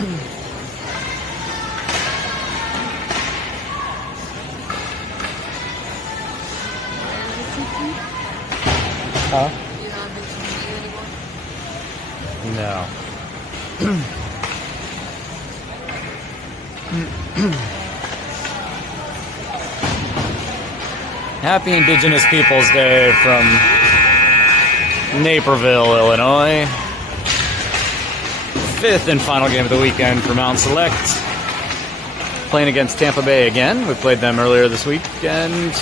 Huh? You're not big from No. Happy Indigenous Peoples Day from Naperville, Illinois. Fifth and final game of the weekend for Mountain Select. Playing against Tampa Bay again. We played them earlier this weekend.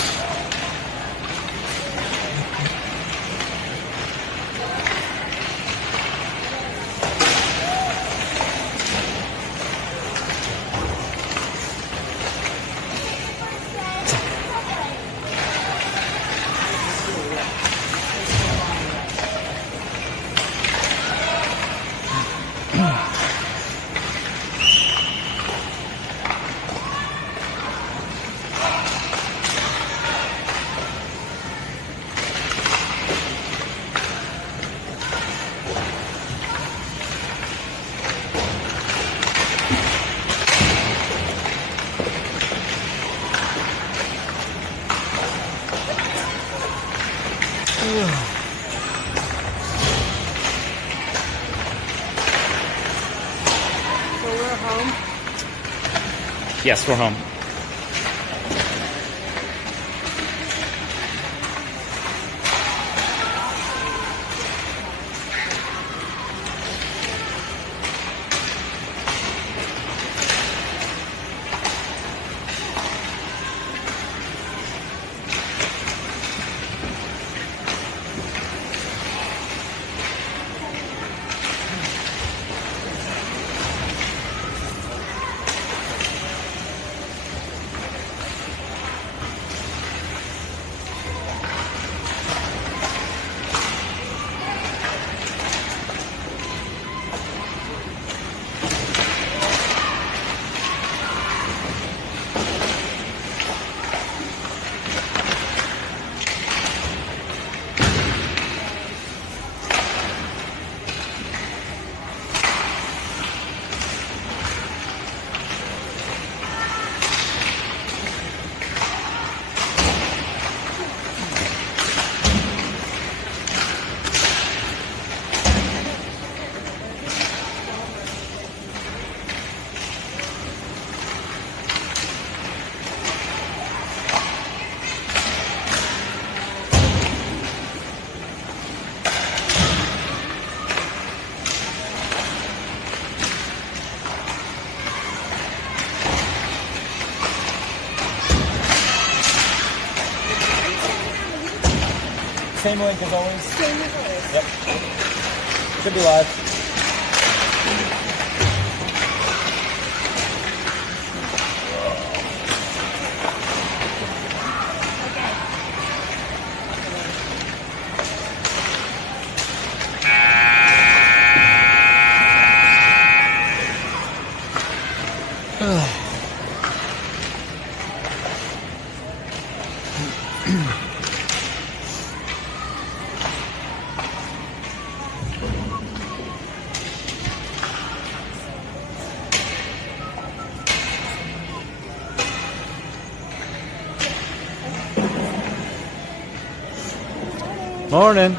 So we're home. Yes, we're home. Same link as always. Same as always. Yep. Should be live. Morning.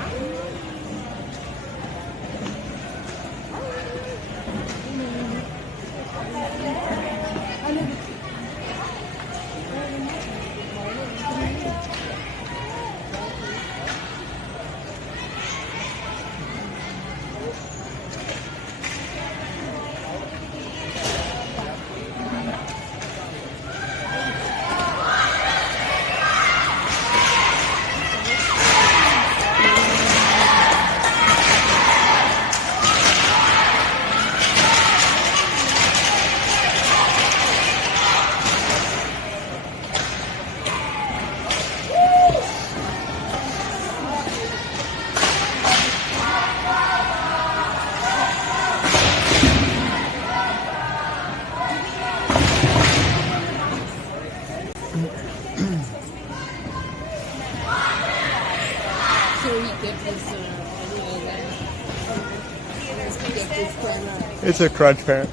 It's a crunch parent.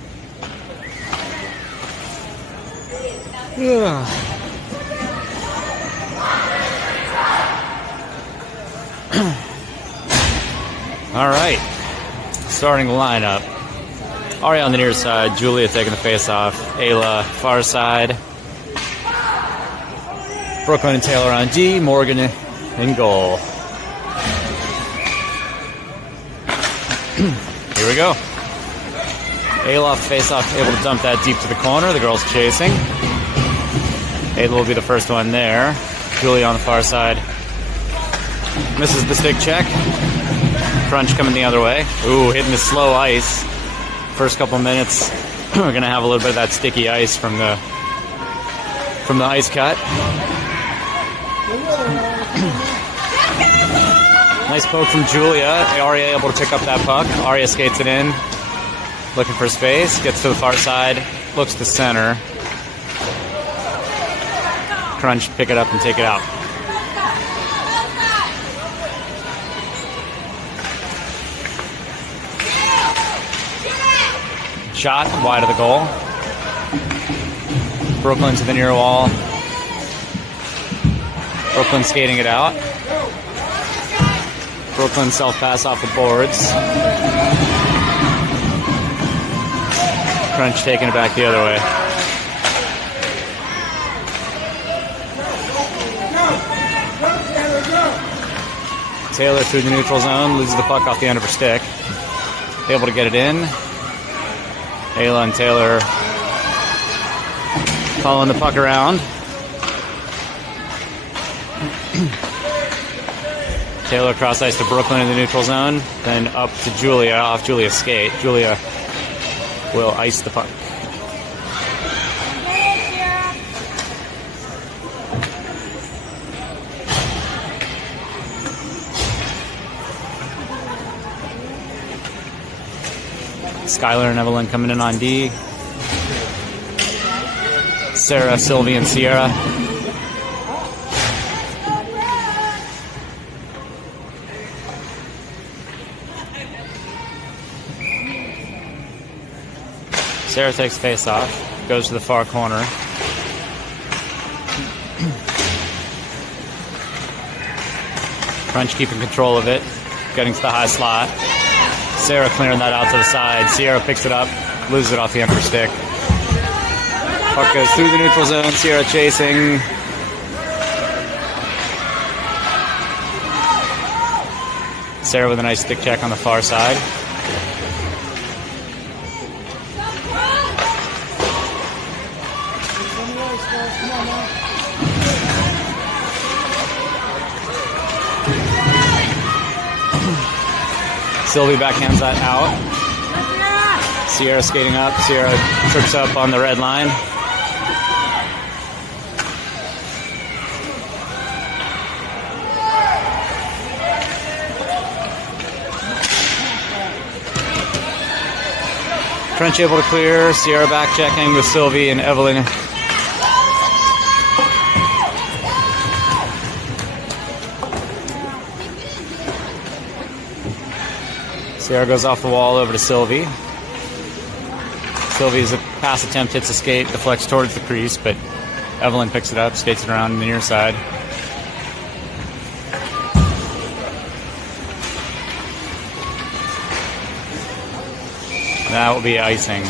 Yeah. All right. Starting lineup. Ari on the near side. Julia taking the face off. Ayla far side. Brooklyn and Taylor on D. Morgan in goal. Here we go. Ayla face off, able to dump that deep to the corner. The girls chasing. Ayla will be the first one there. Julia on the far side. Misses the stick check. Crunch coming the other way. Ooh, hitting the slow ice. First couple minutes, we're gonna have a little bit of that sticky ice from the ice cut. Nice poke from Julia. Aria able to pick up that puck. Aria skates it in, looking for space. Gets to the far side. Looks to center. Crunch, pick it up and take it out. Shot wide of the goal. Brooklyn to the near wall. Brooklyn skating it out. Brooklyn self-pass off the boards. Crunch taking it back the other way. Taylor through the neutral zone, loses the puck off the end of her stick. Able to get it in. Ayla and Taylor following the puck around. Taylor cross ice to Brooklyn in the neutral zone, then up to Julia off Julia's skate. Julia will ice the puck. Skylar and Evelyn coming in on D. Sarah, Sylvie, and Sierra. Sarah takes face off, goes to the far corner. Crunch keeping control of it, getting to the high slot. Sarah clearing that out to the side. Sierra picks it up, loses it off the upper stick. Puck goes through the neutral zone. Sierra chasing. Sarah with a nice stick check on the far side. Sylvie backhands that out. Sierra skating up. Sierra trips up on the red line. Crunch able to clear. Sierra back checking with Sylvie and Evelyn. Sierra goes off the wall over to Sylvie. Sylvie's pass attempt hits a skate, deflects towards the crease, but Evelyn picks it up, skates it around on the near side. That will be icing.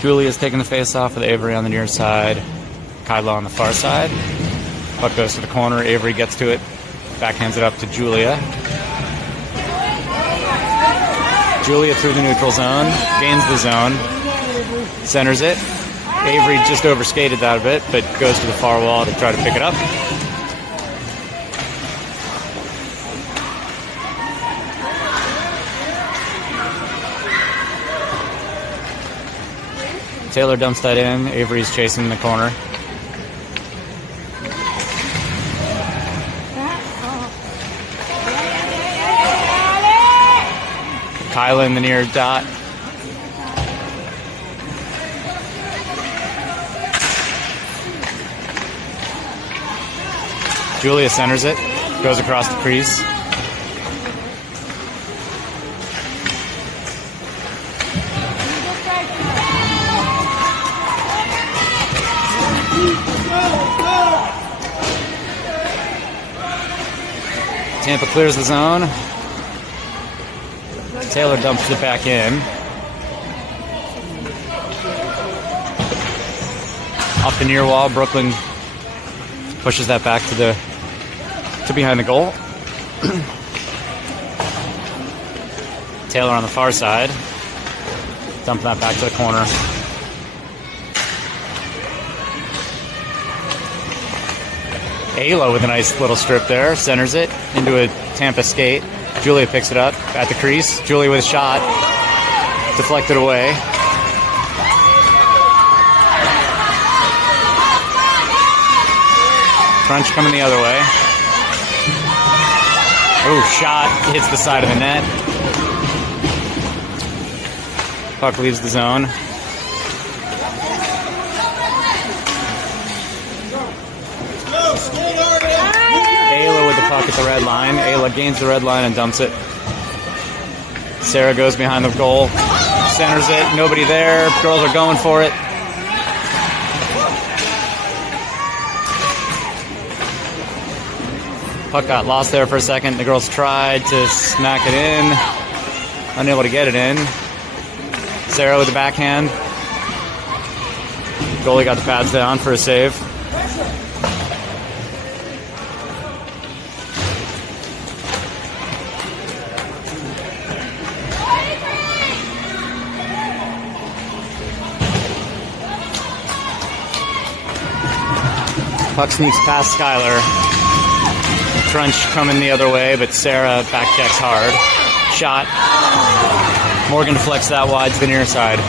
Julia's taking the face off with Avery on the near side. Kyla on the far side. Puck goes to the corner. Avery gets to it. Backhands it up to Julia. Julia through the neutral zone. Gains the zone. Centers it. Avery just overskated that a bit, but goes to the far wall to try to pick it up. Taylor dumps that in. Avery's chasing in the corner. Kyla in the near dot. Julia centers it, goes across the crease. Tampa clears the zone. Taylor dumps it back in. Off the near wall, Brooklyn pushes that back to behind the goal. Taylor on the far side, dumping that back to the corner. Ayla with a nice little strip there, centers it into a Tampa skate. Julia picks it up at the crease. Julia with a shot, deflected away. Crunch coming the other way. Oh, shot hits the side of the net. Puck leaves the zone. Ayla with the puck at the red line. Ayla gains the red line and dumps it. Sarah goes behind the goal, centers it. Nobody there. Girls are going for it. Puck got lost there for a second. The girls tried to smack it in. Unable to get it in. Sarah with the backhand. Goalie got the pads down for a save. Puck sneaks past Skylar. Crunch coming the other way, but Sarah back checks hard. Shot. Morgan deflects that wide to the near side.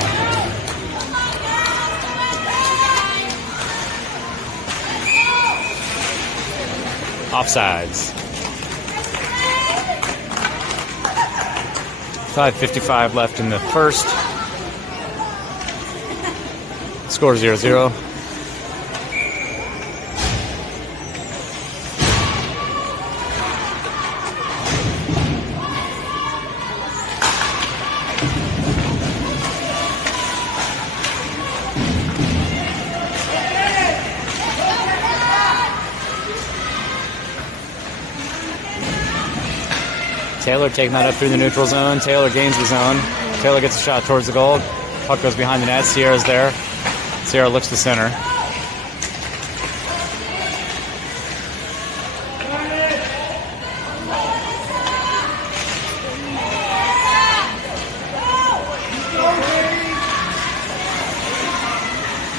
Offsides. 5:55 left in the first. Score 0-0. Taylor taking that up through the neutral zone. Taylor gains the zone. Taylor gets a shot towards the goal. Puck goes behind the net. Sierra's there. Sierra looks to center.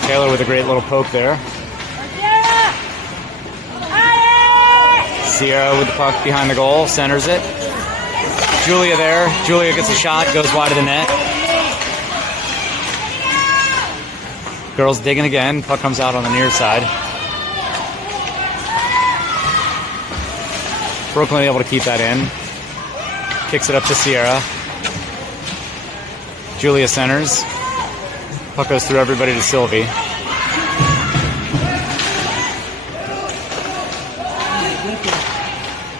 Taylor with a great little poke there. Sierra with the puck behind the goal, centers it. Julia there. Julia gets a shot, goes wide of the net. Girls digging again. Puck comes out on the near side. Brooklyn able to keep that in. Kicks it up to Sierra. Julia centers. Puck goes through everybody to Sylvie.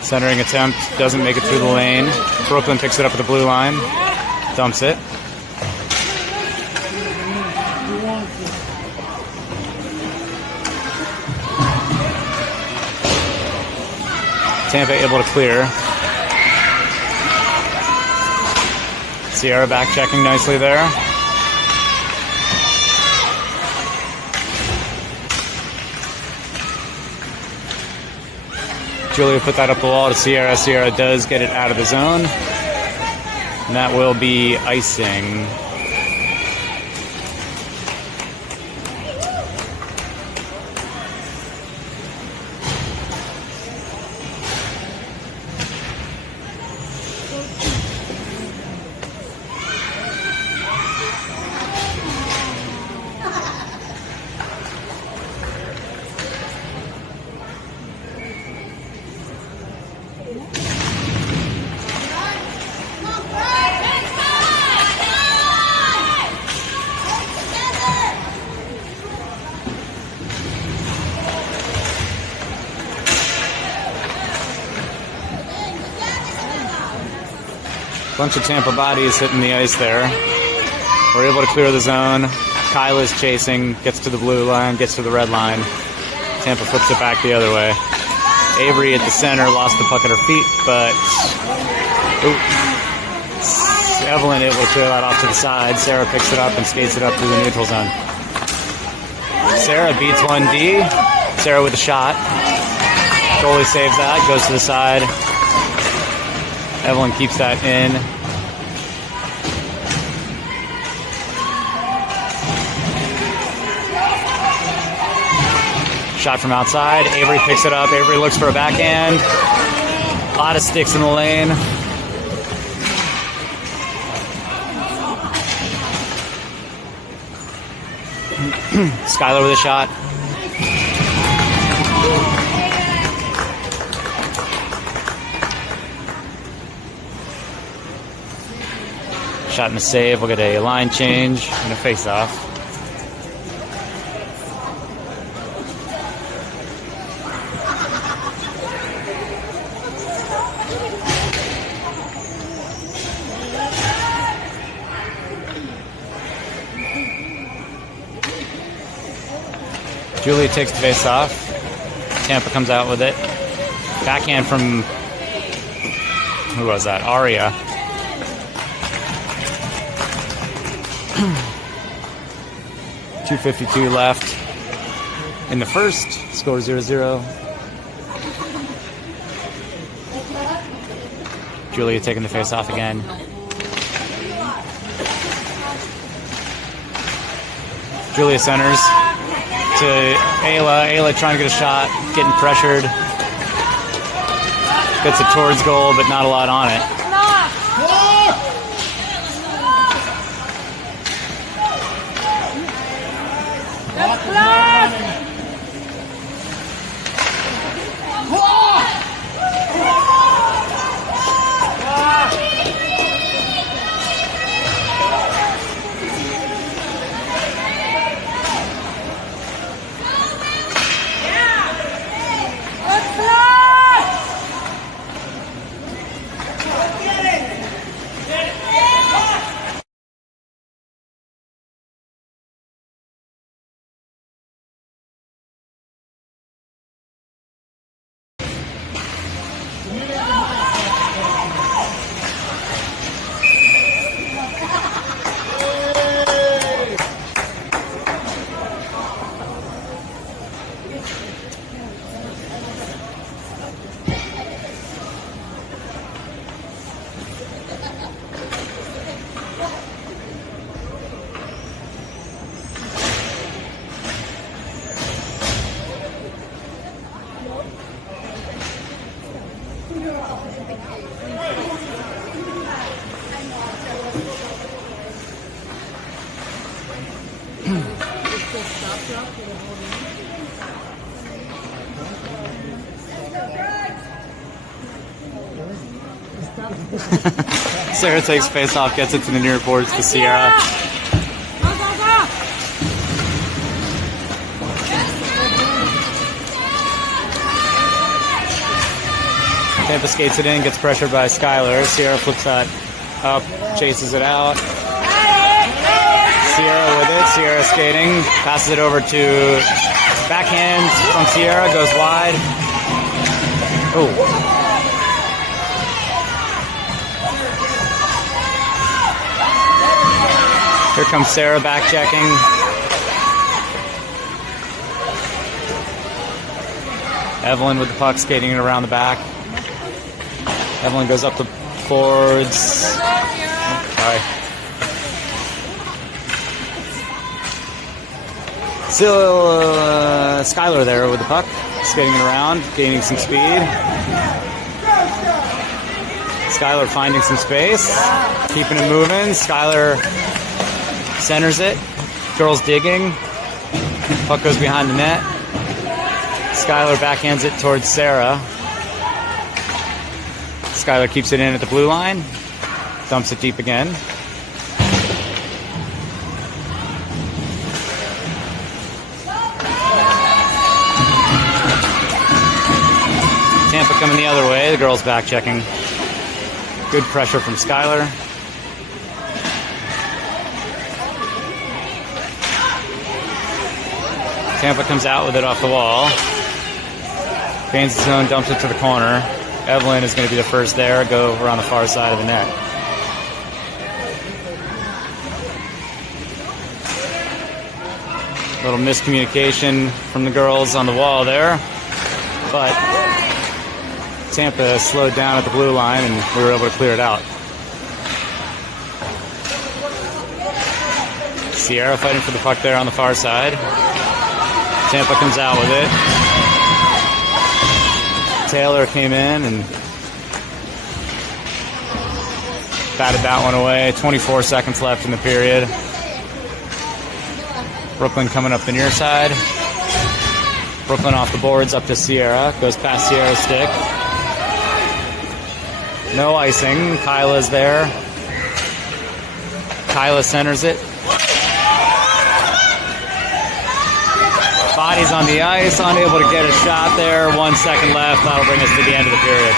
Centering attempt, doesn't make it through the lane. Brooklyn picks it up at the blue line, dumps it. Tampa able to clear. Sierra back checking nicely there. Julia put that up the wall to Sierra. Sierra does get it out of the zone. And that will be icing. Bunch of Tampa bodies hitting the ice there. We're able to clear the zone. Kyle is chasing, gets to the blue line, gets to the red line. Tampa flips it back the other way. Avery at the center lost the puck at her feet, but Evelyn able to clear that off to the side. Sarah picks it up and skates it up through the neutral zone. Sarah beats 1D. Sarah with a shot. Goalie saves that, goes to the side. Evelyn keeps that in. Shot from outside. Avery picks it up. Avery looks for a backhand. A lot of sticks in the lane. Skylar with a shot. Shot and a save. We'll get a line change and a face-off. Julia takes the face off. Tampa comes out with it. Backhand from, who was that? Aria. .252 left in the first. Score 0-0. Julia taking the face off again. Julia centers to Ayla. Ayla trying to get a shot, getting pressured. Gets it towards goal, but not a lot on it. Sarah takes face off, gets it to the near boards to Sierra. Tampa skates it in, gets pressured by Skylar. Sierra flips that up, chases it out. Sierra with it. Sierra skating, passes it over to backhand from Sierra, goes wide. Oh. Here comes Sarah back checking. Evelyn with the puck skating it around the back. Evelyn goes up the boards. Oh, sorry. Still Skylar there with the puck, skating it around, gaining some speed. Skylar finding some space, keeping it moving. Skylar centers it. Girls digging. Puck goes behind the net. Skylar backhands it towards Sarah. Skylar keeps it in at the blue line. Dumps it deep again. Tampa coming the other way. The girls back checking. Good pressure from Skylar. Tampa comes out with it off the wall. Gains his own, dumps it to the corner. Evelyn is going to be the first there, go over on the far side of the net. Little miscommunication from the girls on the wall there, but Tampa slowed down at the blue line and we were able to clear it out. Sierra fighting for the puck there on the far side. Tampa comes out with it. Taylor came in and batted that one away. 24 seconds left in the period. Brooklyn coming up the near side. Brooklyn off the boards up to Sierra. Goes past Sierra's stick. No icing. Kyla's there. Kyla centers it. Body's on the ice. Unable to get a shot there. 1 second left. That'll bring us to the end of the period.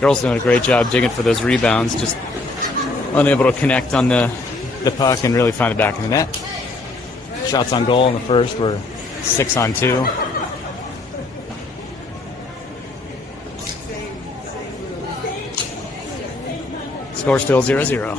Girls doing a great job digging for those rebounds, just unable to connect on the puck and really find the back of the net. Shots on goal in the first were 6-on-2. Score still 0-0.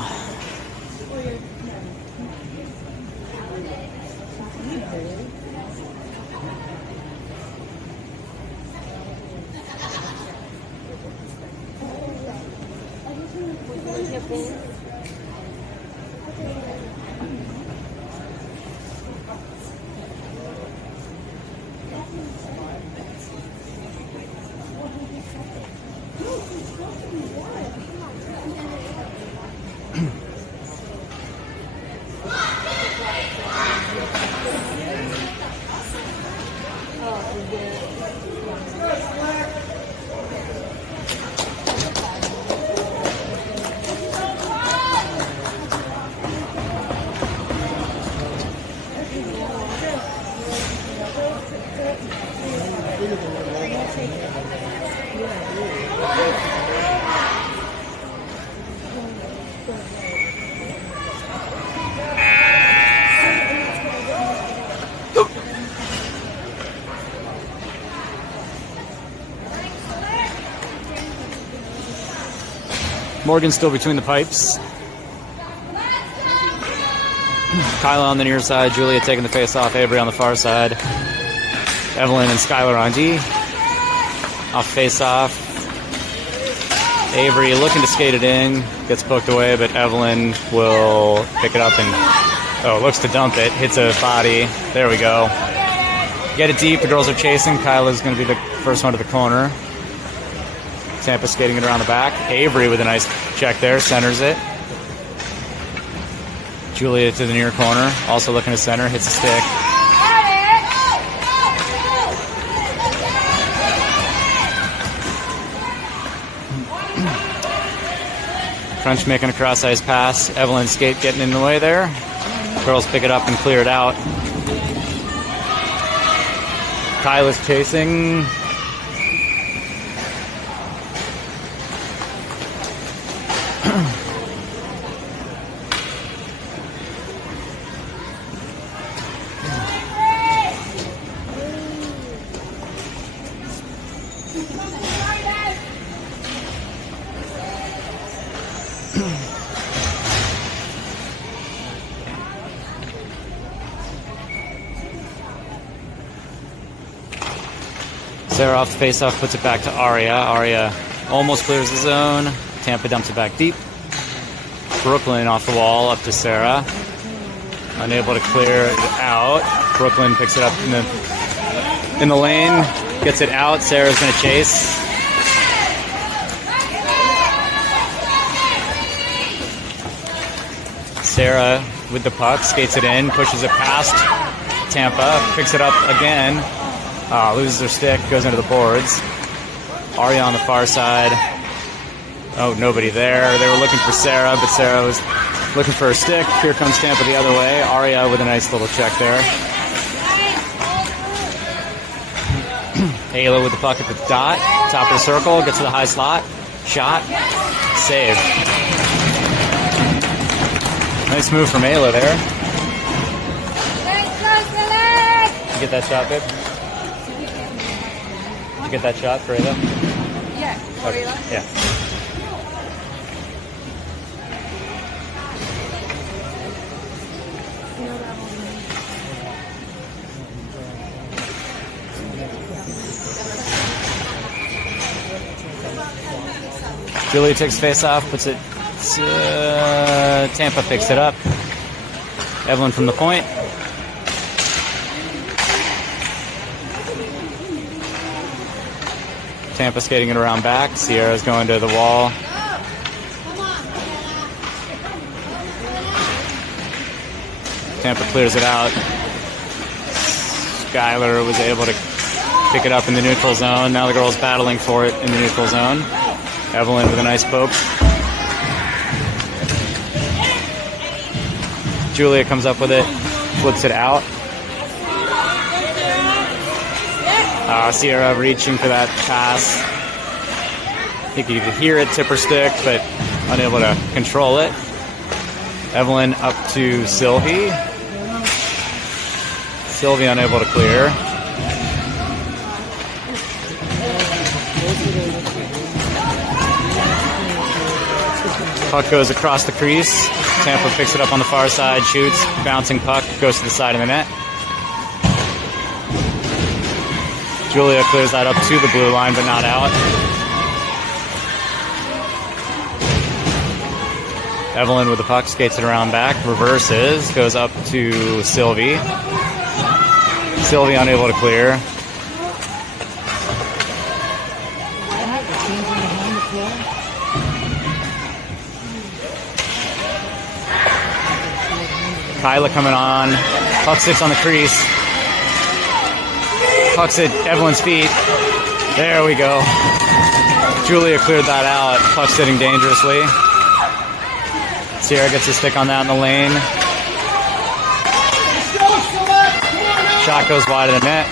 Morgan still between the pipes. Kyla on the near side. Julia taking the face off. Avery on the far side. Evelyn and Skylar on D. Off face off. Avery looking to skate it in. Gets poked away, but Evelyn will pick it up and looks to dump it. Hits a body. There we go. Get it deep. The girls are chasing. Kyla's going to be the first one to the corner. Tampa skating it around the back. Avery with a nice check there, centers it. Julia to the near corner, also looking to center, hits a stick. French making a cross-ice pass. Evelyn skate getting in the way there. Girls pick it up and clear it out. Kyla's chasing. Sarah off the face-off, puts it back to Aria. Aria almost clears the zone. Tampa dumps it back deep. Brooklyn off the wall, up to Sarah. Unable to clear it out. Brooklyn picks it up in the lane, gets it out. Sarah's going to chase. Sarah with the puck, skates it in, pushes it past Tampa, picks it up again. Loses her stick, goes into the boards. Aria on the far side. Oh, nobody there. They were looking for Sarah, but Sarah was Looking for a stick. Here comes Tampa the other way. Aria with a nice little check there. Ayla with the puck at the dot. Top of the circle. Gets to the high slot. Shot. Save. Nice move from Ayla there. Did you get that shot, babe? Did you get that shot for Ayla? Yeah. Okay. Yeah. Julia takes face off, puts it. Tampa picks it up. Evelyn from the point. Tampa skating it around back. Sierra's going to the wall. Tampa clears it out. Skylar was able to pick it up in the neutral zone. Now the girls battling for it in the neutral zone. Evelyn with a nice poke. Julia comes up with it, flips it out. Sierra reaching for that pass. I think you could hear it, tip her stick, but unable to control it. Evelyn up to Sylvie. Sylvie unable to clear. Puck goes across the crease. Tampa picks it up on the far side, shoots, bouncing puck, goes to the side of the net. Julia clears that up to the blue line, but not out. Evelyn with the puck, skates it around back, reverses, goes up to Sylvie. Sylvie unable to clear. Kyla coming on. Puck sits on the crease. Puck's at Evelyn's feet. There we go. Julia cleared that out. Puck sitting dangerously. Sierra gets a stick on that in the lane. Shot goes wide of the net.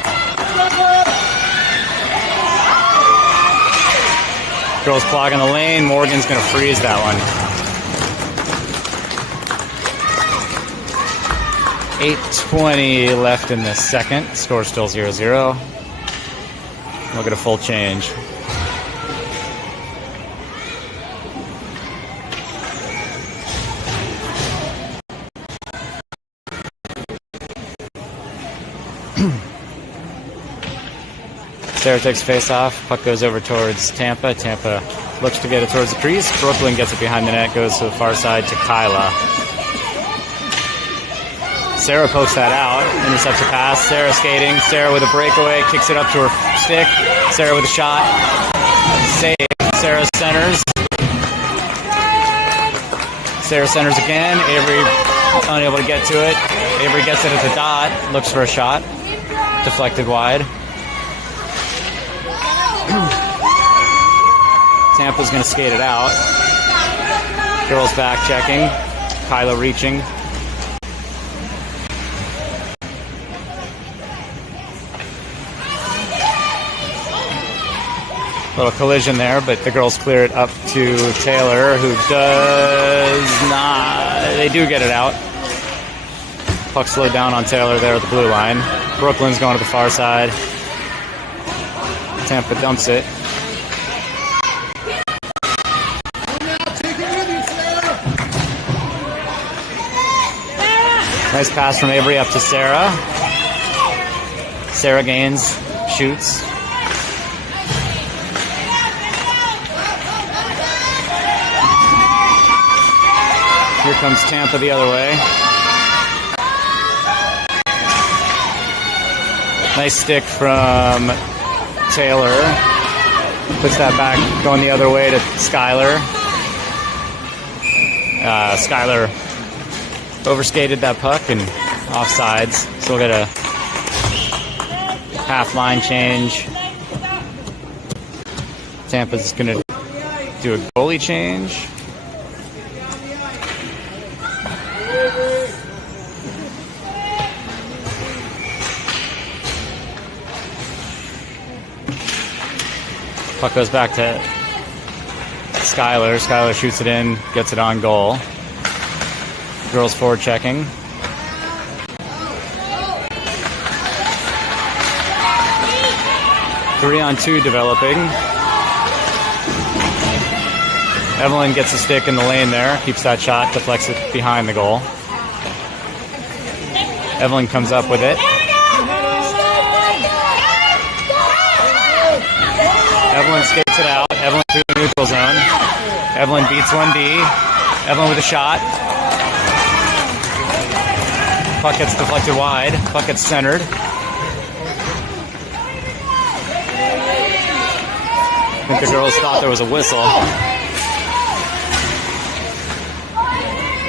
Girls clogging the lane. Morgan's going to freeze that one. 8:20 left in the second. Score still 0-0. We'll get a full change. Sarah takes face off. Puck goes over towards Tampa. Tampa looks to get it towards the crease. Brooklyn gets it behind the net. Goes to the far side to Kyla. Sarah pokes that out, intercepts a pass. Sarah skating. Sarah with a breakaway, kicks it up to her stick. Sarah with a shot. Save. Sarah centers. Sarah centers again. Avery unable to get to it. Avery gets it at the dot. Looks for a shot. Deflected wide. Tampa's going to skate it out. Girls back checking. Kyla reaching. Little collision there, but the girls clear it up to Taylor, who does not. They do get it out. Puck slowed down on Taylor there at the blue line. Brooklyn's going to the far side. Tampa dumps it. Nice pass from Avery up to Sarah. Sarah gains, shoots. Here comes Tampa the other way. Nice stick from Taylor. Puts that back, going the other way to Skylar. Skylar overskated that puck and offsides. So we'll get a half line change. Tampa's going to do a goalie change. Puck goes back to Skylar. Skylar shoots it in, gets it on goal. Girls forward checking. Three on two developing. Evelyn gets a stick in the lane there, keeps that shot, deflects it behind the goal. Evelyn comes up with it. Evelyn skates it out. Evelyn through the neutral zone. Evelyn beats 1D. Evelyn with a shot. Puck gets deflected wide. Puck gets centered. I think the girls thought there was a whistle.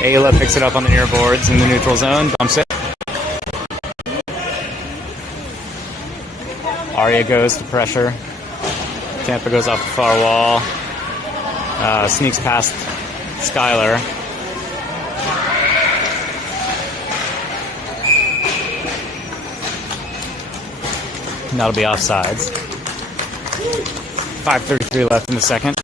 Ayla picks it up on the near boards in the neutral zone, dumps it. Arya goes to pressure. Tampa goes off the far wall. Sneaks past Skylar. And that'll be offsides. 5:33 left in the second.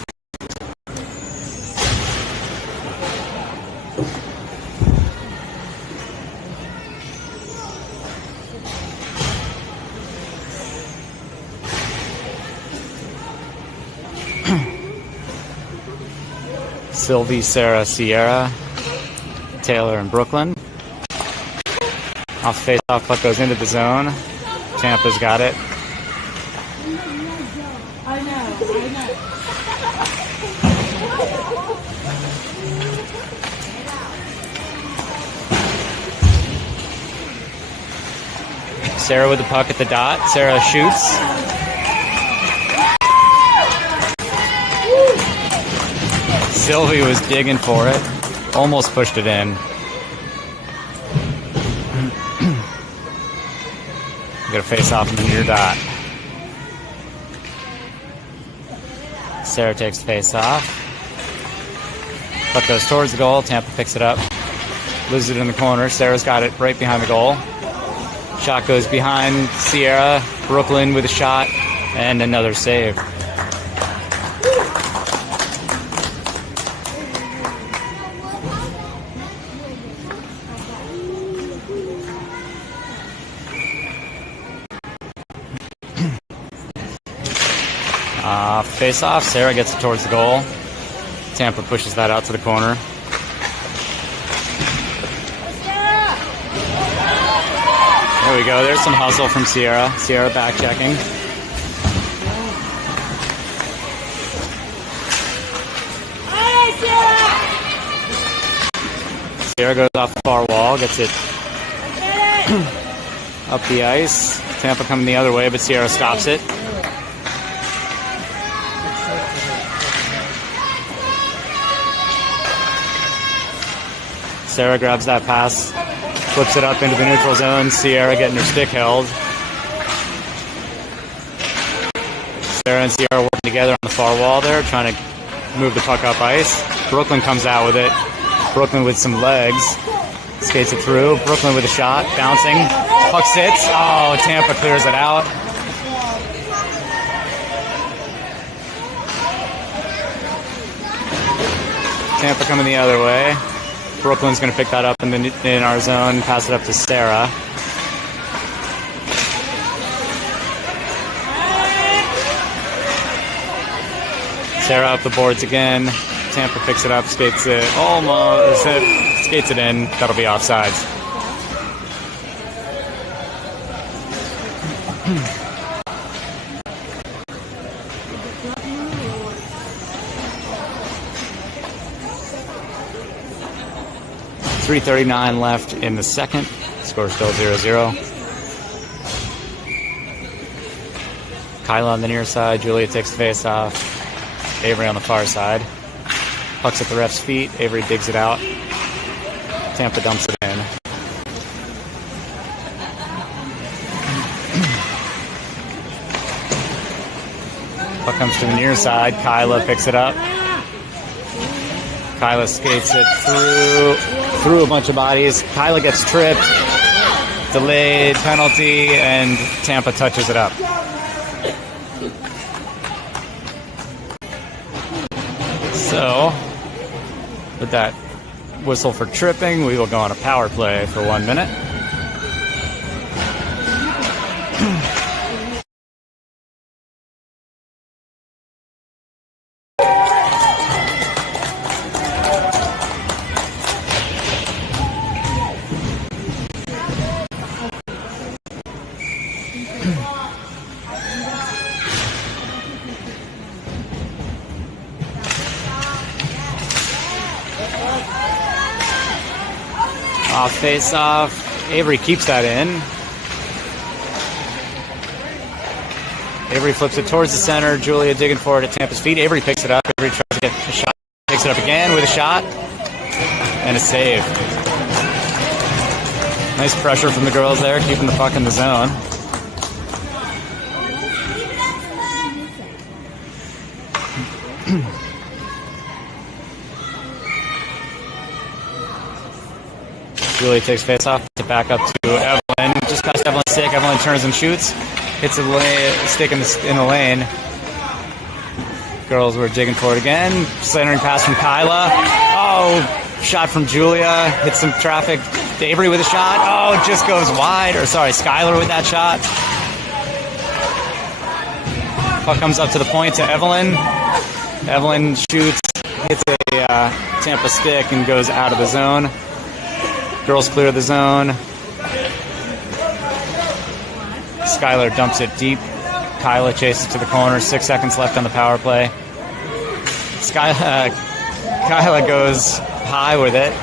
Sylvie, Sarah, Sierra, Taylor, and Brooklyn. Off face-off, puck goes into the zone. Tampa's got it. Sarah with the puck at the dot. Sarah shoots. Sylvie was digging for it. Almost pushed it in. Got a face off from the near dot. Sarah takes face off. Puck goes towards the goal. Tampa picks it up. Loses it in the corner. Sarah's got it right behind the goal. Shot goes behind Sierra. Brooklyn with a shot and another save. Face off. Sarah gets it towards the goal. Tampa pushes that out to the corner. There we go. There's some hustle from Sierra. Sierra back checking. Sierra goes off the far wall, gets it up the ice. Tampa coming the other way, but Sierra stops it. Sarah grabs that pass, flips it up into the neutral zone. Sierra getting her stick held. Sarah and Sierra working together on the far wall there, trying to move the puck up ice. Brooklyn comes out with it. Brooklyn with some legs. Skates it through. Brooklyn with a shot, bouncing. Puck sits. Oh, Tampa clears it out. Tampa coming the other way. Brooklyn's going to pick that up in our zone, pass it up to Sarah. Sarah up the boards again. Tampa picks it up, skates it skates it in. That'll be offsides. .339 left in the second. Score still 0-0. Kyla on the near side. Julia takes the face off. Avery on the far side. Puck's at the ref's feet. Avery digs it out. Tampa dumps it in. Puck comes to the near side. Kyla picks it up. Kyla skates it through a bunch of bodies. Kyla gets tripped. Delayed penalty, and Tampa touches it up. So, with that whistle for tripping, we will go on a power play for 1 minute. Off face off. Avery keeps that in. Avery flips it towards the center. Julia digging forward at Tampa's feet. Avery picks it up. Avery tries to get a shot. Picks it up again with a shot. And a save. Nice pressure from the girls there, keeping the puck in the zone. Julia takes face off to back up to Evelyn. Just past Evelyn's stick. Evelyn turns and shoots. Hits a stick in the lane. Girls were digging for it again. Centering pass from Kyla. Oh, shot from Julia. Hits some traffic. Avery with a shot. Oh, just goes wide. Or sorry, Skylar with that shot. Puck comes up to the point to Evelyn. Evelyn shoots, hits a Tampa stick and goes out of the zone. Girls clear the zone. Skylar dumps it deep. Kyla chases to the corner. 6 seconds left on the power play. Kyla goes high with it.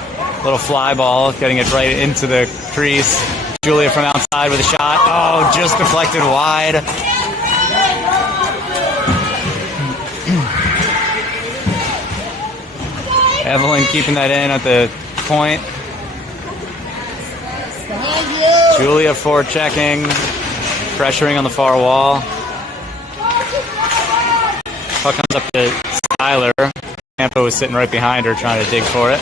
Little fly ball, getting it right into the crease. Julia from outside with a shot. Oh, just deflected wide. Evelyn keeping that in at the point. Julia forechecking, pressuring on the far wall. Puck comes up to Skylar. Tampa was sitting right behind her trying to dig for it.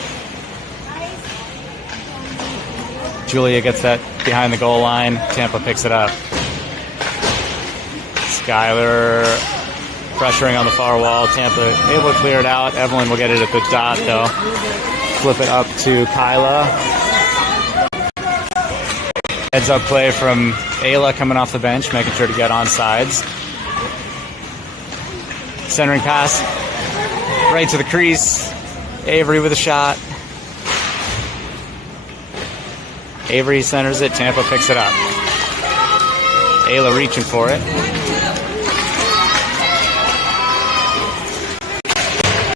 Julia gets that behind the goal line. Tampa picks it up. Skylar pressuring on the far wall. Tampa able to clear it out. Evelyn will get it at the dot though. Flip it up to Kyla. Heads up play from Ayla coming off the bench, making sure to get on sides. Centering pass right to the crease. Avery with a shot. Avery centers it. Tampa picks it up. Ayla reaching for it.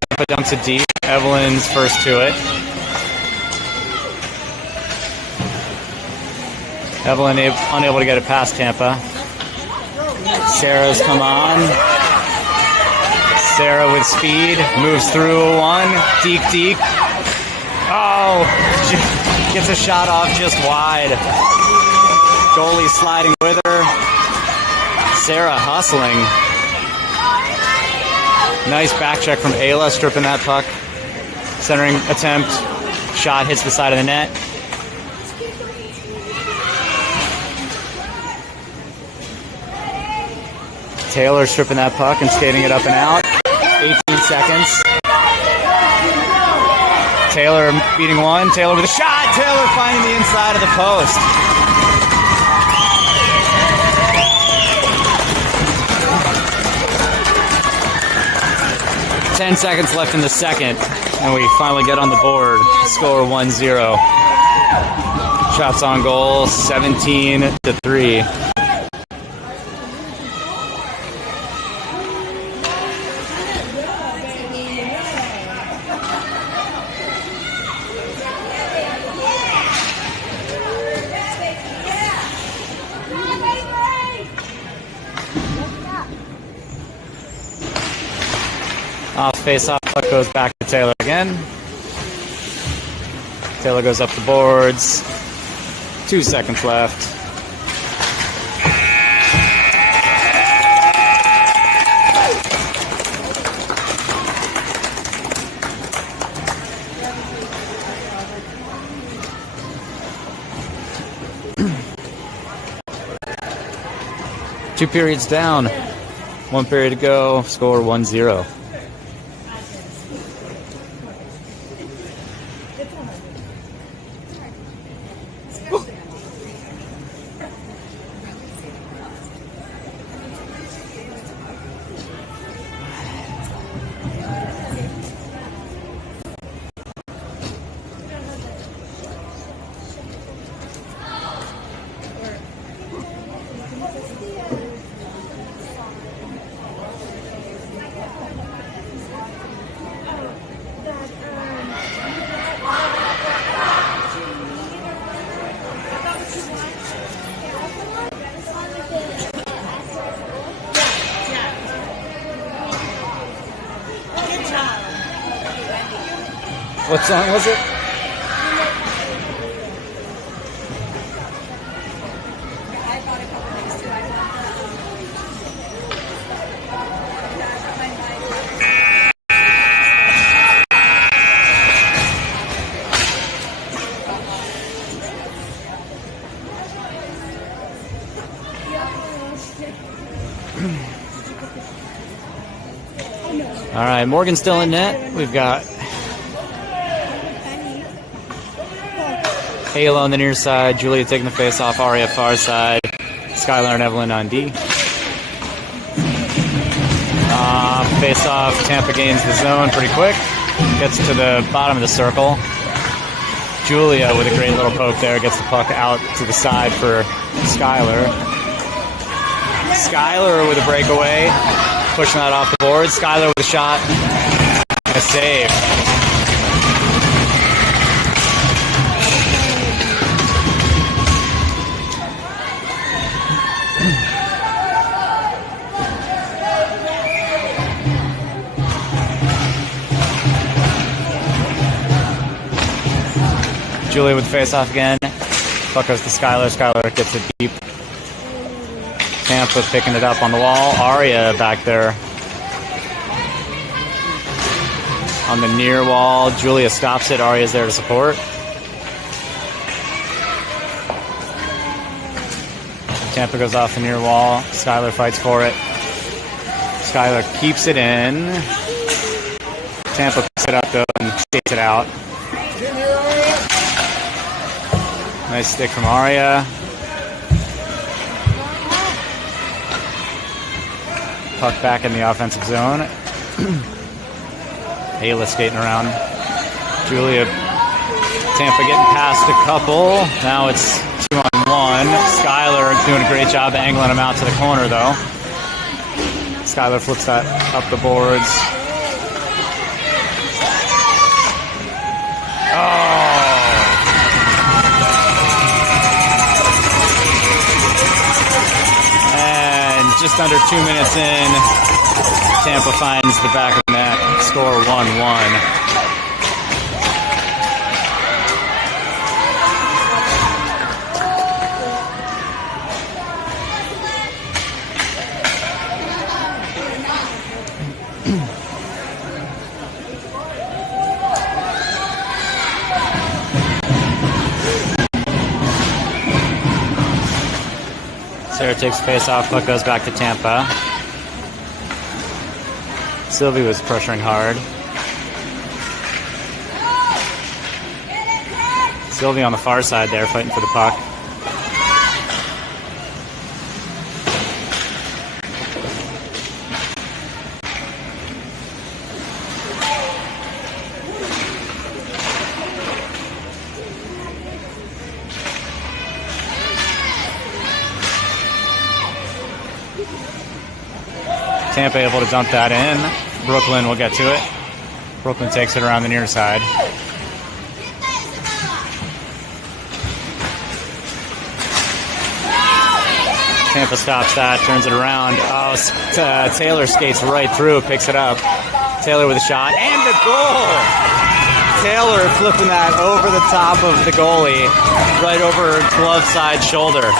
Tampa dumps it deep. Evelyn's first to it. Evelyn unable to get it past Tampa. Sarah's come on. Sarah with speed. Moves through one. Deke. Oh! Gets a shot off just wide. Goalie sliding with her. Sarah hustling. Nice back check from Ayla, stripping that puck. Centering attempt. Shot hits the side of the net. Taylor stripping that puck and skating it up and out. 18 seconds. Taylor beating one. Taylor with a shot. Taylor finding the inside of the post. Ten seconds left in the second, and we finally get on the board. Score 1-0. Shots on goal, 17-3. Off face-off, puck goes back to Taylor again. Taylor goes up the boards. 2 seconds left. Two periods down. 1 period to go. Score 1-0. What song was it? All right, Morgan's still in net. We've got Ayla on the near side, Julia taking the face off, Aria far side, Skylar and Evelyn on D. Face off, Tampa gains the zone pretty quick, gets to the bottom of the circle. Julia with a great little poke there, gets the puck out to the side for Skylar. Skylar with a breakaway, pushing that off the board. Skylar with a shot, and a save. Julia with the face-off again. Puck goes to Skylar. Skylar gets it deep. Tampa picking it up on the wall. Aria back there on the near wall. Julia stops it. Aria's there to support. Tampa goes off the near wall. Skylar fights for it. Skylar keeps it in. Tampa picks it up though and skates it out. Nice stick from Aria. Puck back in the offensive zone. Ayla skating around. Julia, Tampa getting past a couple. Now it's 2-on-1. Skylar doing a great job angling him out to the corner though. Skylar flips that up the boards. Just under 2 minutes in, Tampa finds the back of the net. Score 1-1. Sarah takes the face off, puck goes back to Tampa. Sylvie was pressuring hard. Sylvie on the far side there, fighting for the puck. Tampa able to dump that in. Brooklyn will get to it. Brooklyn takes it around the near side. Tampa stops that, turns it around. Oh, Taylor skates right through, picks it up. Taylor with a shot, and the goal! Taylor flipping that over the top of the goalie, right over her glove side shoulder.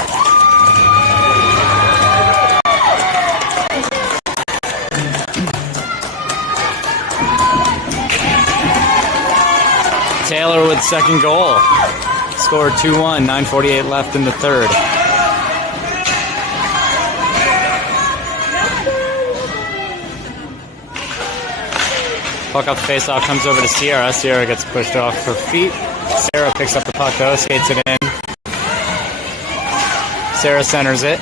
Taylor with second goal. Scored 2-1, 9:48 left in the third. Puck up face-off, comes over to Sierra. Sierra gets pushed off her feet. Sarah picks up the puck though, skates it in. Sarah centers it.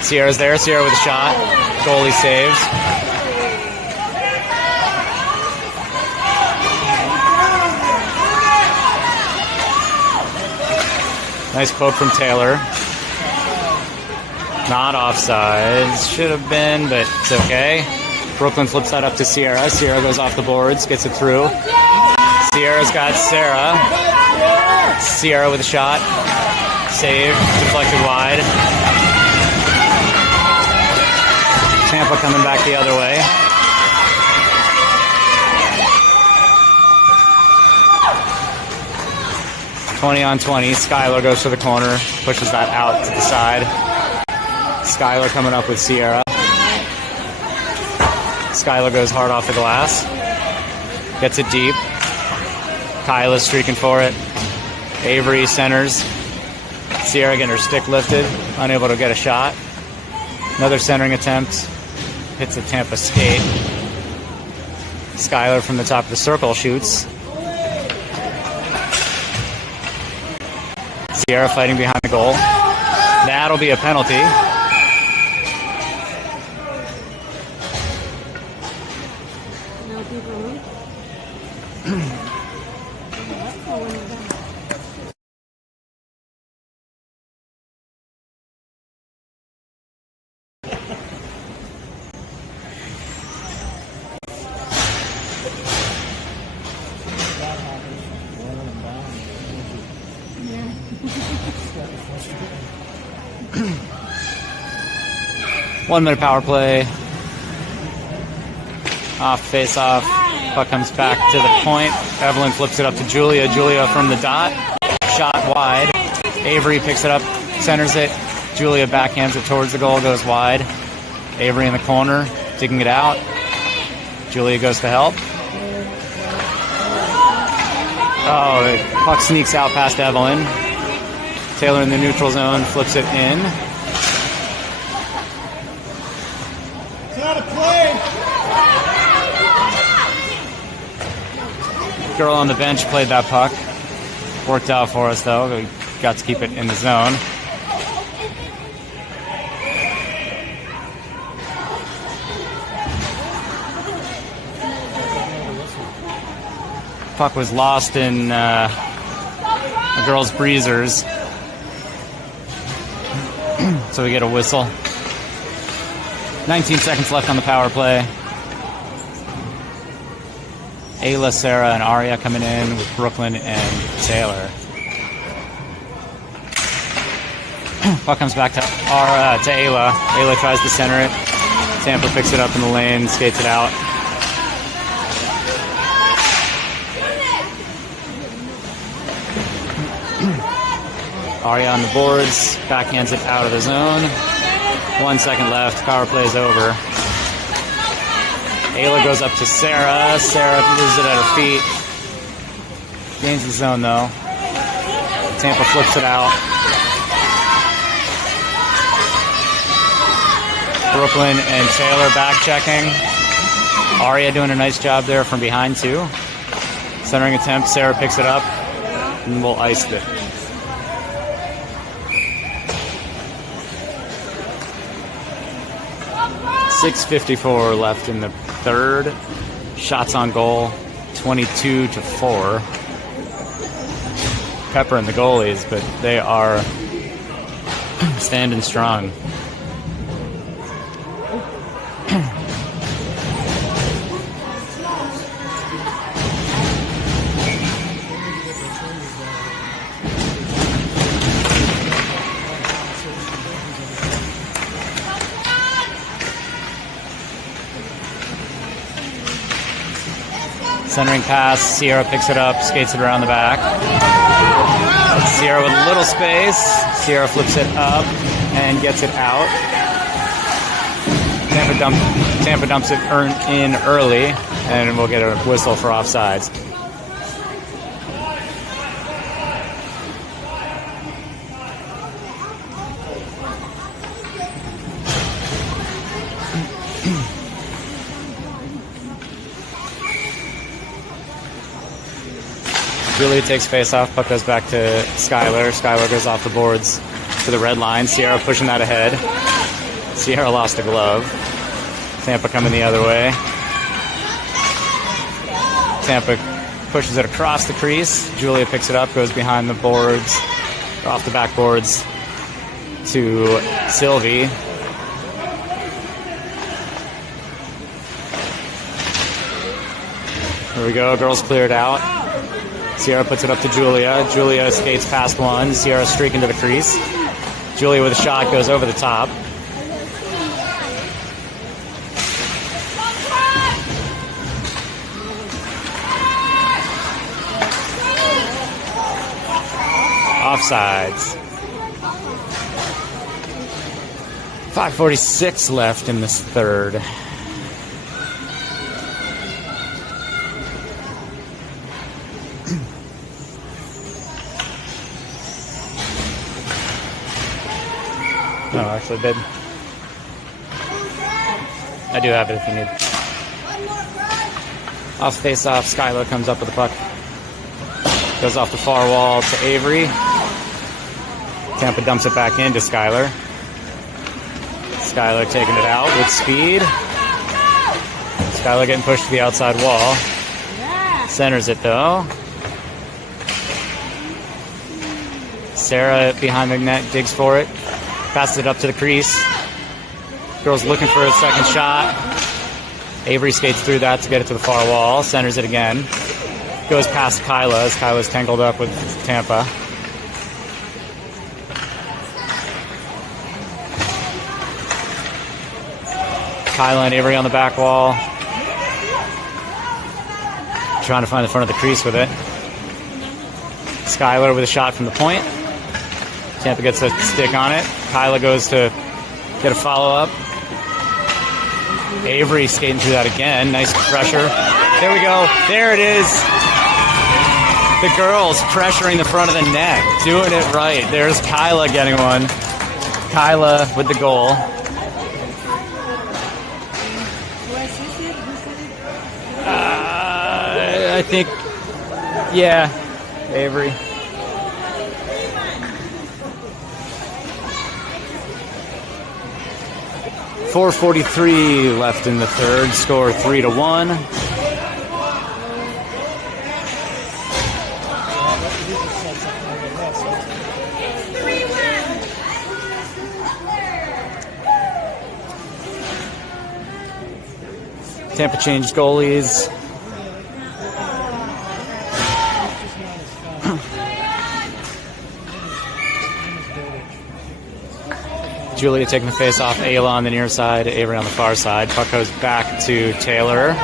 Sierra's there. Sierra with a shot. Goalie saves. Nice poke from Taylor. Not offside. Should have been, but it's okay. Brooklyn flips that up to Sierra. Sierra goes off the boards, gets it through. Sierra's got Sarah. Sierra with a shot. Save. Deflected wide. Tampa coming back the other way. (20-on-20). Skylar goes to the corner, pushes that out to the side. Skylar coming up with Sierra. Skylar goes hard off the glass. Gets it deep. Kyla's streaking for it. Avery centers. Sierra getting her stick lifted. Unable to get a shot. Another centering attempt. Hits a Tampa skate. Skylar from the top of the circle shoots. Sierra fighting behind the goal. That'll be a penalty. No people. One minute power play. Off face off. Puck comes back to the point. Evelyn flips it up to Julia. Julia from the dot. Shot wide. Avery picks it up, centers it. Julia backhands it towards the goal, goes wide. Avery in the corner, digging it out. Julia goes to help. Oh, the puck sneaks out past Evelyn. Taylor in the neutral zone, flips it in. It's not a play. Girl on the bench played that puck. Worked out for us though. We got to keep it in the zone. Puck was lost in the girls' breezers. So we get a whistle. 19 seconds left on the power play. Ayla, Sarah, and Aria coming in with Brooklyn and Taylor. Puck comes back to Ayla. Ayla tries to center it. Tampa picks it up in the lane, skates it out. Aria on the boards, backhands it out of the zone. 1 second left, power play is over. Ayla goes up to Sarah. Sarah loses it at her feet. Gains the zone though. Tampa flips it out. Brooklyn and Taylor back checking. Aria doing a nice job there from behind too. Centering attempt, Sarah picks it up and we'll ice it. .6:54 left in the third. Shots on goal, 22-4. Pepper and the goalies, but they are standing strong. Centering pass, Sierra picks it up, skates it around the back. Sierra with a little space. Sierra flips it up and gets it out. Tampa dumps it in early, and we'll get a whistle for offsides. Julia takes face off. Puck goes back to Skylar. Skylar goes off the boards to the red line. Sierra pushing that ahead. Sierra lost a glove. Tampa coming the other way. Tampa pushes it across the crease. Julia picks it up, goes behind the boards, off the backboards to Sylvie. Here we go, girls cleared out. Sierra puts it up to Julia. Julia skates past one. Sierra streaking to the crease. Julia with a shot goes over the top. Offsides. 5:46 left in this third. No, actually did. I do have it if you need. Off face-off, Skylar comes up with the puck. Goes off the far wall to Avery. Tampa dumps it back into Skylar. Skylar taking it out with speed. Skylar getting pushed to the outside wall. Centers it though. Sarah behind the net digs for it. Passes it up to the crease. Girls looking for a second shot. Avery skates through that to get it to the far wall. Centers it again. Goes past Kyla as Kyla's tangled up with Tampa. Kyla and Avery on the back wall. Trying to find the front of the crease with it. Skylar with a shot from the point. Tampa gets a stick on it. Kyla goes to get a follow-up. Avery skating through that again. Nice pressure. There we go. There it is. The girls pressuring the front of the net. Doing it right. There's Kyla getting one. Kyla with the goal. I think, yeah, Avery. .443 left in the third. Score 3-1. Tampa changed goalies. Julia taking the face off. Ayla on the near side. Avery on the far side. Puck goes back to Taylor.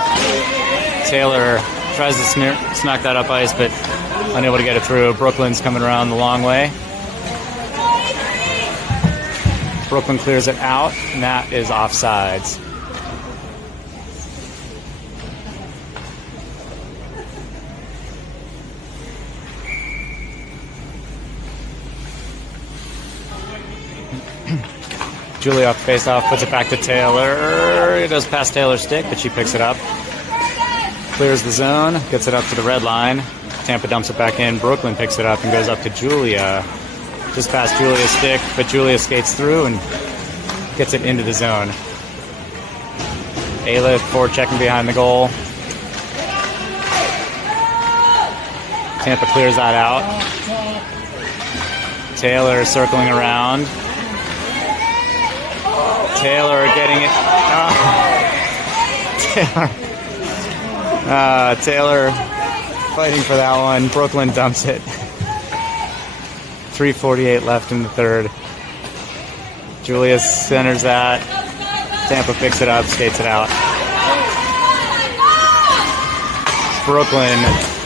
Taylor tries to smack that up ice, but unable to get it through. Brooklyn's coming around the long way. Brooklyn clears it out, and that is offsides. Julia off the face-off, puts it back to Taylor. It goes past Taylor's stick, but she picks it up. Clears the zone, gets it up to the red line. Tampa dumps it back in. Brooklyn picks it up and goes up to Julia. Just past Julia's stick, but Julia skates through and gets it into the zone. Ayla forward checking behind the goal. Tampa clears that out. Taylor circling around. Taylor getting it. Taylor fighting for that one. Brooklyn dumps it. 3:48 left in the third. Julia centers that. Tampa picks it up, skates it out. Brooklyn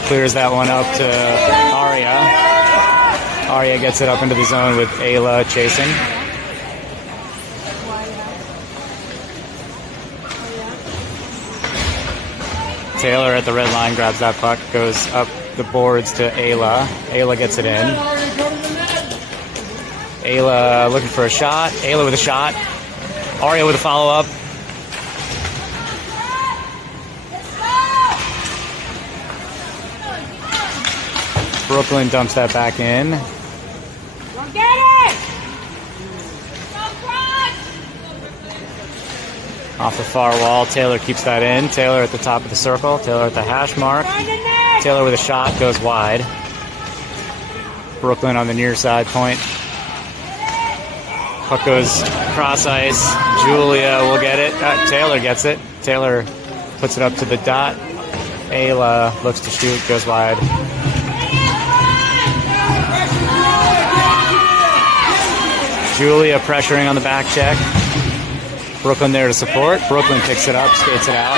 clears that one up to Aria. Aria gets it up into the zone with Ayla chasing. Taylor at the red line grabs that puck, goes up the boards to Ayla. Ayla gets it in. Ayla looking for a shot. Ayla with a shot. Aria with a follow-up. Brooklyn dumps that back in. Go get it! Go cross! Off the far wall, Taylor keeps that in. Taylor at the top of the circle. Taylor at the hash mark. Taylor with a shot goes wide. Brooklyn on the near side point. Puck goes cross ice. Julia will get it. Taylor gets it. Taylor puts it up to the dot. Ayla looks to shoot, goes wide. Julia pressuring on the back check. Brooklyn there to support. Brooklyn picks it up, skates it out.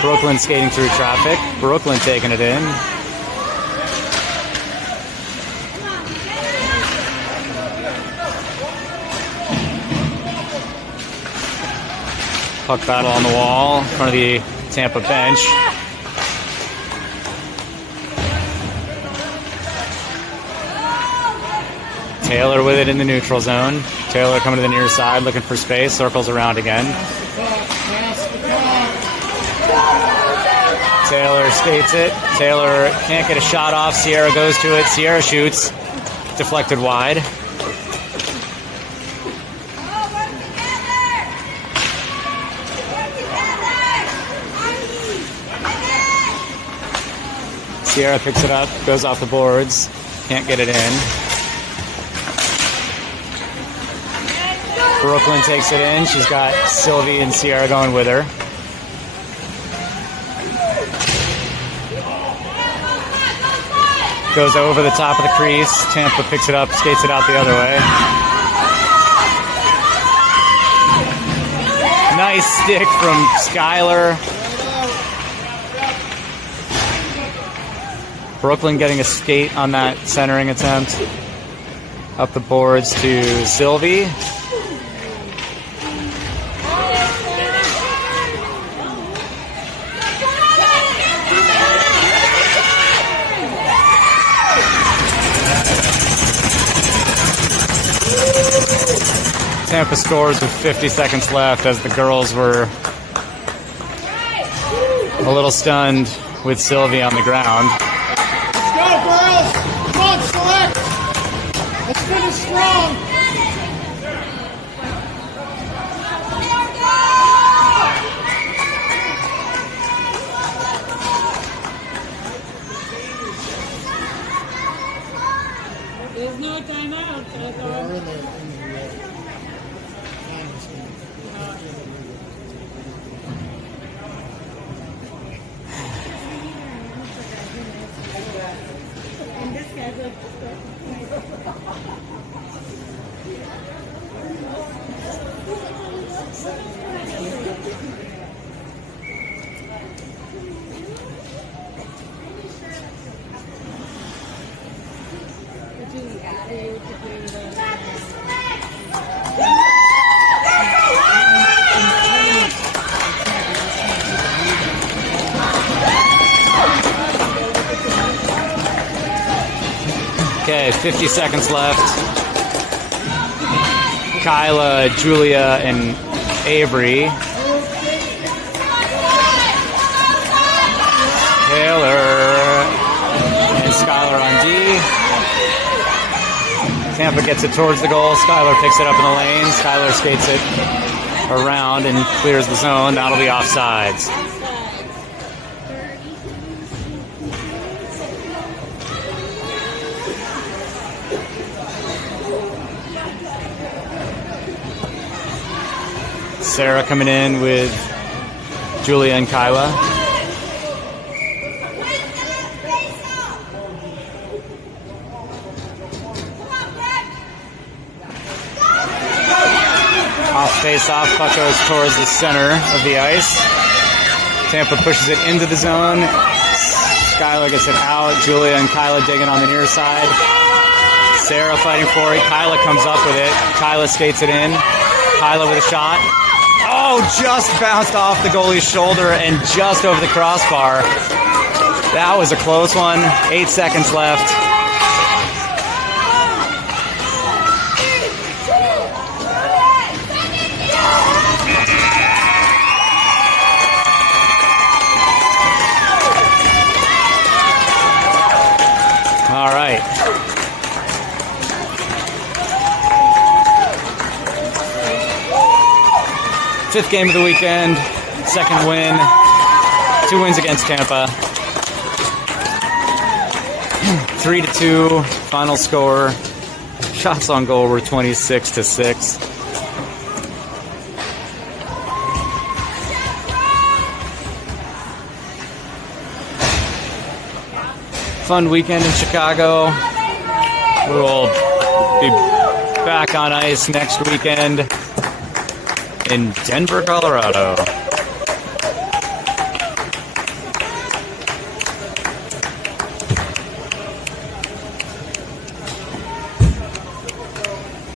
Brooklyn skating through traffic. Brooklyn taking it in. Puck battle on the wall in front of the Tampa bench. Taylor with it in the neutral zone. Taylor coming to the near side, looking for space, circles around again. Taylor skates it. Taylor can't get a shot off. Sierra goes to it. Sierra shoots. Deflected wide. Sierra picks it up, goes off the boards, can't get it in. Brooklyn takes it in. She's got Sylvie and Sierra going with her. Goes over the top of the crease. Tampa picks it up, skates it out the other way. Nice stick from Skylar. Brooklyn getting a skate on that centering attempt. Up the boards to Sylvie. Tampa scores with 50 seconds left as the girls were a little stunned with Sylvie on the ground. Go, girls! Come on, select! Let's finish strong! There's no timeout. And this guy's like, Okay, 50 seconds left. Kyla, Julia, and Avery. Taylor and Skylar on D. Tampa gets it towards the goal. Skylar picks it up in the lane. Skylar skates it around and clears the zone. That'll be offsides. Sarah coming in with Julia and Kyla. Off face-off, puck goes towards the center of the ice. Tampa pushes it into the zone. Skyla gets it out. Julia and Kyla digging on the near side. Sarah fighting for it. Kyla comes up with it. Kyla skates it in. Kyla with a shot. Oh, just bounced off the goalie's shoulder and just over the crossbar. That was a close one. 8 seconds left. Fifth game of the weekend, second win, 2 wins against Tampa. 3-2 final score. Shots on goal were 26-6. Fun weekend in Chicago. We will be back on ice next weekend in Denver, Colorado.